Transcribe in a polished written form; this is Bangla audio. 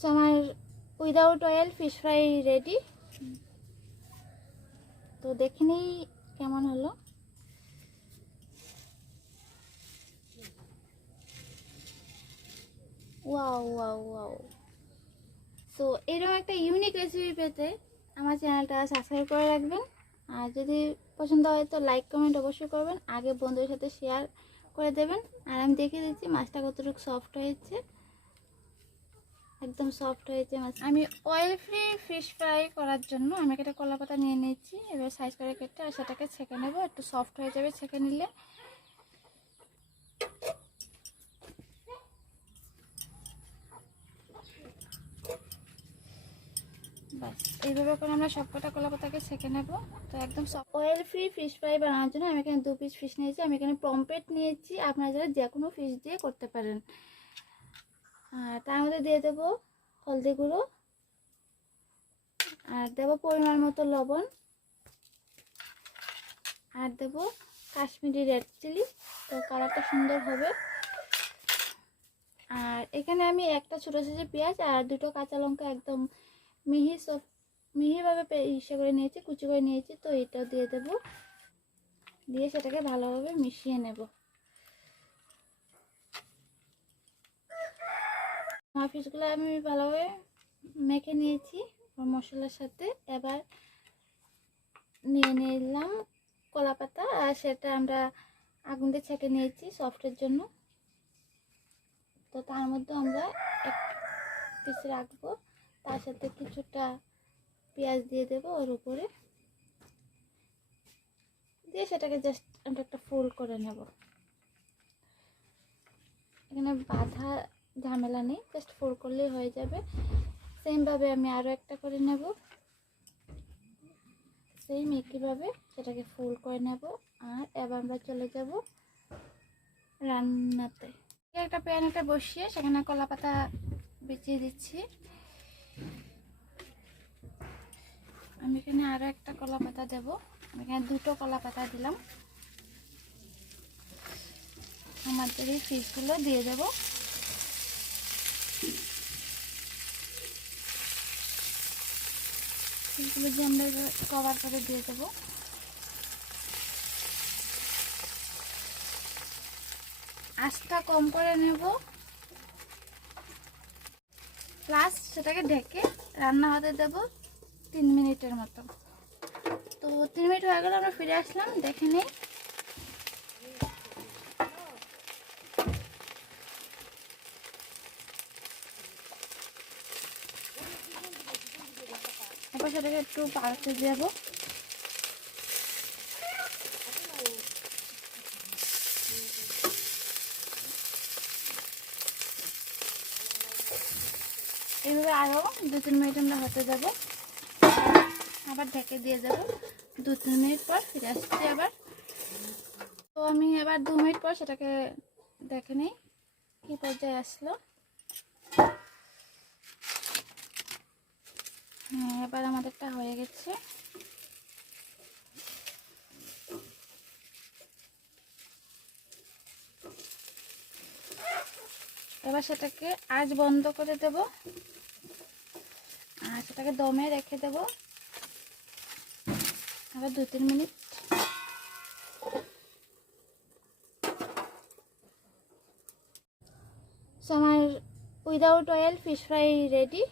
সো আমার without oil fish fry ready. তো দেখে নিই কেমন হলো। Wow wow wow. সো এরকম একটা ইউনিক রেসিপি পেতে আমার চ্যানেলটা সাবস্ক্রাইব করে রাখবেন। আর যদি পছন্দ হয় তো লাইক কমেন্ট অবশ্যই করবেন, আগে বন্ধুদের সাথে শেয়ার করে দেবেন। আর আমি দেখিয়ে দিচ্ছি মাছটা কতটুকু সফট হয়েছে, একদম সফট হয়েছে মাছ। আমি অয়েল ফ্রি ফিশ ফ্রাই করার জন্য আমি একটা কলা পাতা নিয়ে নিয়েছি, এবার সাইজ করে কেটে আর সেটাকে ছেঁকে নেব, একটু সফট হয়ে যাবে ছেঁকে নিলে। বাস এইভাবে করে আমরা সবকটা কলা পাতাকে ছেঁকে নেব। তো একদম অয়েল ফ্রি ফিশ ফ্রাই বানানোর জন্য আমি এখানে 2 পিস ফিশ নিয়েছি, আমি এখানে পমফ্রেট নিয়েছি, আপনারা যারা যে কোনো ফিশ দিয়ে করতে পারেন। আর তার মধ্যে দিয়ে দেবো হলদি গুঁড়ো, আর দেবো পরিমাণ মতো লবণ, আর দেবো কাশ্মীরি রেড চিলি, তো কালারটা সুন্দর হবে। আর এখানে আমি একটা ছোটো সাইজের পেঁয়াজ আর 2টো কাঁচা লঙ্কা একদম মিহিভাবে ইসে করে নিয়েছি, কুচি করে নিয়েছি। তো এটাও দিয়ে দেবো, দিয়ে সেটাকে ভালোভাবে মিশিয়ে নেব। আমার ফিশগুলো আমি ভালোভাবে মেখে নিয়েছি মশলার সাথে। এবার নিয়ে নিলাম কলা পাতা, আর সেটা আমরা আগুন দিয়ে ছেঁকে নিয়েছি সফটের জন্য। তো তার মধ্যে আমরা এক পিস রাখবো, তার সাথে কিছুটা পেঁয়াজ দিয়ে দেবো ওর উপরে, দিয়ে সেটাকে জাস্ট আমরা একটা ফোল্ড করে নেব। এখানে বাঁধা ঝামেলা নেই, জাস্ট ফোল্ড করলেই হয়ে যাবে। সেমভাবে আমি আরও একটা করে নেব, সেম একইভাবে সেটাকে ফোল্ড করে নেব। আর এবার আমরা চলে যাব রান্নাতে। একটা প্যানেটা বসিয়ে সেখানে কলা পাতা বিছিয়ে দিচ্ছি। আমি এখানে আরও একটা কলা পাতা দেবো, আমি এখানে 2টো কলা পাতা দিলাম। আমাদের এই ফিশগুলো দিয়ে দেবো। ফিশগুলো দিয়ে আমরা কভার করে দিয়ে দেবো। আঁচটা কম করে নেব, প্লাস সেটাকে ঢেকে রান্না হতে দেব 3 মিনিটের মতো। তো 3 মিনিট হয়ে গেলে আমরা ফিরে আসলাম, দেখে নিই। এবার সেটাকে একটু পাল্টে দেবো। এইভাবে আরও 2-3 মিনিট আমরা হতে দেবো, আবার ঢেকে দিয়ে দেবো। 2-3 মিনিট পর ফিরে আসছি আবার। তো আমি এবার 2 মিনিট পর সেটাকে দেখে নিই কি পর্যায়ে আসলো। হ্যাঁ, এবার আমাদেরটা হয়ে গেছে। এবার সেটাকে আঁচ বন্ধ করে দেব, আর সেটাকে দমে রেখে দেব আবার 2-3 মিনিট। সো আমার without oil fish fry ready.